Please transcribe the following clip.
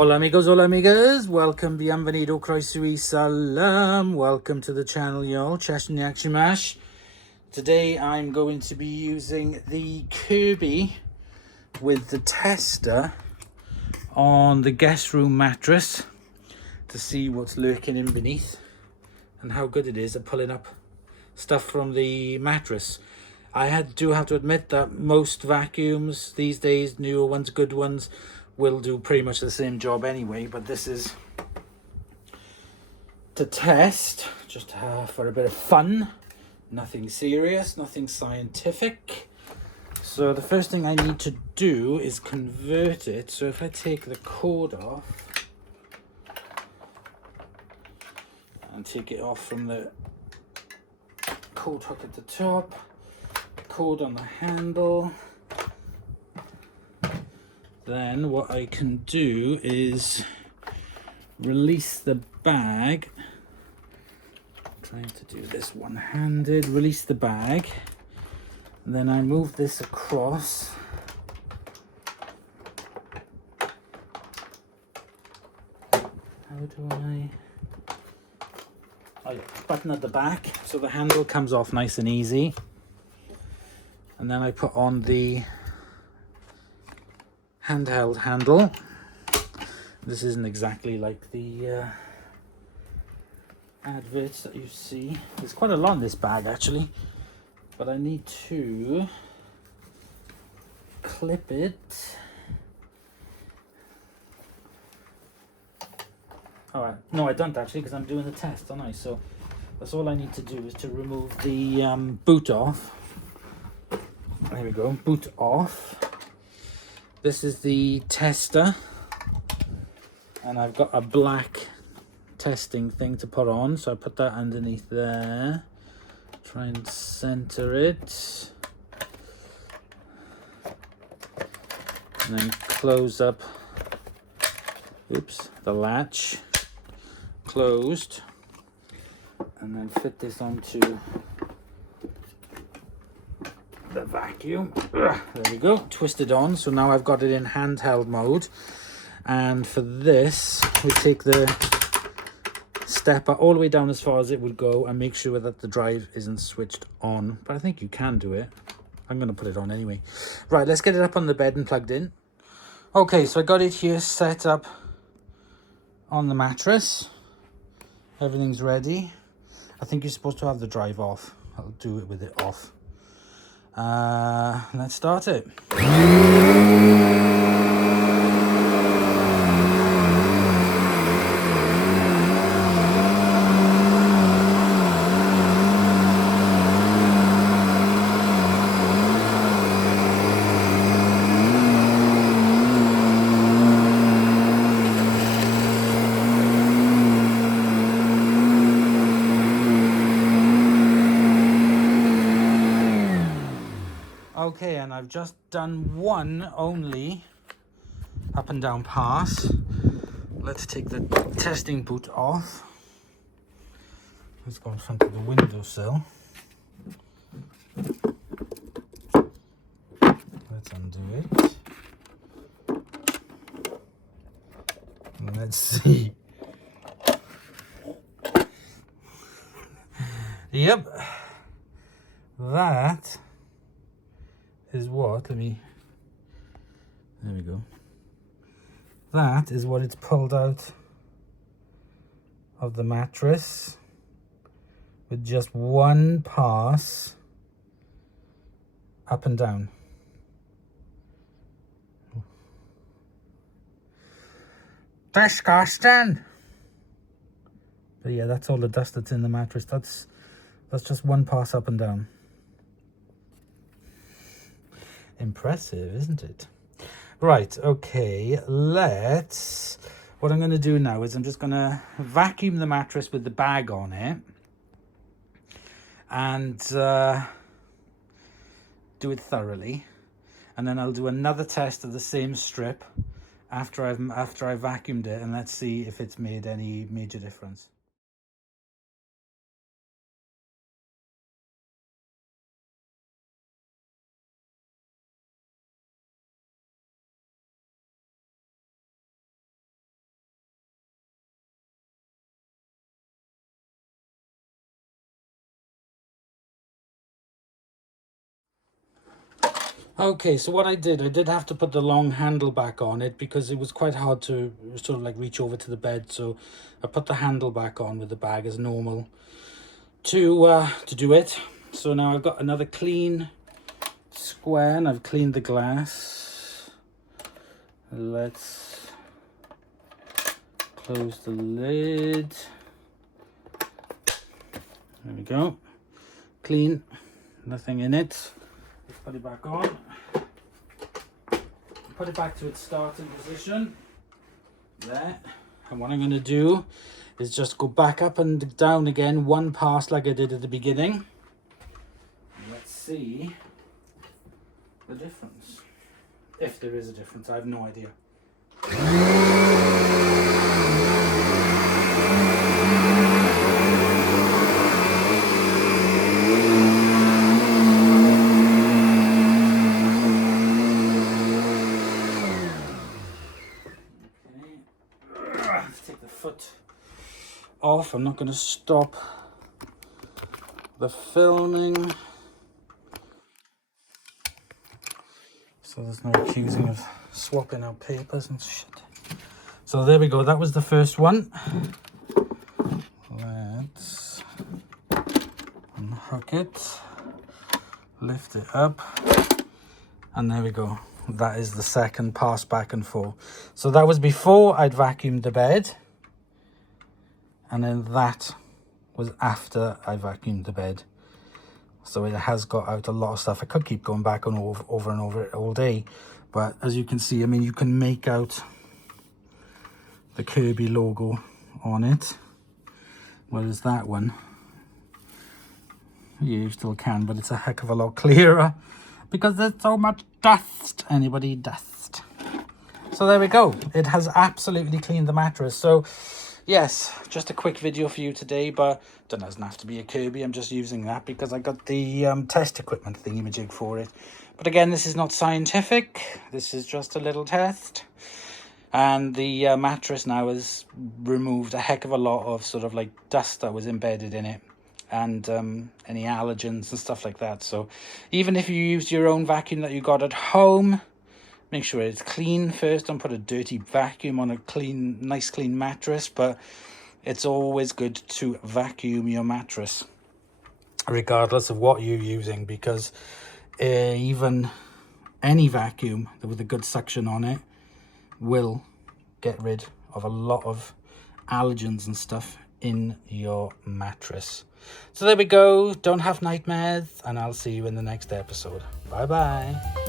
Hola amigos, hola amigas, welcome, bienvenido, croeso salam, welcome to the channel y'all, Cheshire Mash. Today I'm going to be using the Kirby with the tester on the guest room mattress to see what's lurking in beneath and how good it is at pulling up stuff from the mattress. I do have to admit that most vacuums these days, newer ones, good ones, will do pretty much the same job anyway, but this is to test, just for a bit of fun. Nothing serious, nothing scientific. So the first thing I need to do is convert it. So if I take the cord off and take it off from the cord hook at the top, the cord on the handle, then what I can do is release the bag. I'm trying to do this one-handed. Release the bag. And then I move this across. How do I button at the back so the handle comes off nice and easy. And then I put on the handheld handle. This isn't exactly like the adverts that you see. There's quite a lot in this bag actually, but I need to clip it. Alright, no I don't actually, because I'm doing the test, don't I? So that's all I need to do is to remove the boot off. There we go, boot off. This is the tester, and I've got a black testing thing to put on, so I put that underneath there. Try and center it, and then close up, oops, the latch, closed, and then fit this onto the vacuum. There we go, twist it on. So now I've got it in handheld mode, and for this we take the stepper all the way down as far as it would go and make sure that the drive isn't switched on, but I think you can do it. I'm going to put it on anyway. Right, let's get it up on the bed and plugged in. Okay, so I got it here set up on the mattress. Everything's ready. I think you're supposed to have the drive off. I'll do it with it off. Let's start it. Okay, and I've just done one only up and down pass. Let's take the testing boot off. Let's go in front of the windowsill. Let's undo it. And let's see. Yep. That is what, there we go. That is what it's pulled out of the mattress with just one pass up and down. Disgusting. But yeah, that's all the dust that's in the mattress. That's just one pass up and down. Impressive, isn't it? Right, okay, what I'm going to do now is I'm just going to vacuum the mattress with the bag on it and do it thoroughly, and then I'll do another test of the same strip after I've vacuumed it, and let's see if it's made any major difference. Okay, so what I did have to put the long handle back on it because it was quite hard to sort of like reach over to the bed. So I put the handle back on with the bag as normal to do it. So now I've got another clean square and I've cleaned the glass. Let's close the lid. There we go. Clean, nothing in it. Let's put it back on. Put it back to its starting position. There. And what I'm going to do is just go back up and down again, one pass like I did at the beginning. Let's see the difference. If there is a difference, I have no idea. Take the foot off. I'm not going to stop the filming, so there's no accusing of swapping out papers and shit. So there we go, that was the first one. Let's unhook it, lift it up, and there we go. That is the second pass back and forth. So that was before I'd vacuumed the bed, and then that was after I vacuumed the bed. So it has got out a lot of stuff. I could keep going back on over and over it all day, but as you can see, I mean, you can make out the Kirby logo on it, whereas that one, you still can, but it's a heck of a lot clearer because there's so much dust. Anybody dust. So there we go. It has absolutely cleaned the mattress. So yes, just a quick video for you today, but it doesn't have to be a Kirby. I'm just using that because I got the test equipment thingamajig for it. But again, this is not scientific. This is just a little test. And the mattress now has removed a heck of a lot of sort of like dust that was embedded in it, and any allergens and stuff like that. So even if you use your own vacuum that you got at home, make sure it's clean first. Don't put a dirty vacuum on a clean, nice clean mattress, but it's always good to vacuum your mattress regardless of what you're using, because even any vacuum with a good suction on it will get rid of a lot of allergens and stuff in your mattress. So there we go. Don't have nightmares, and I'll see you in the next episode. Bye bye.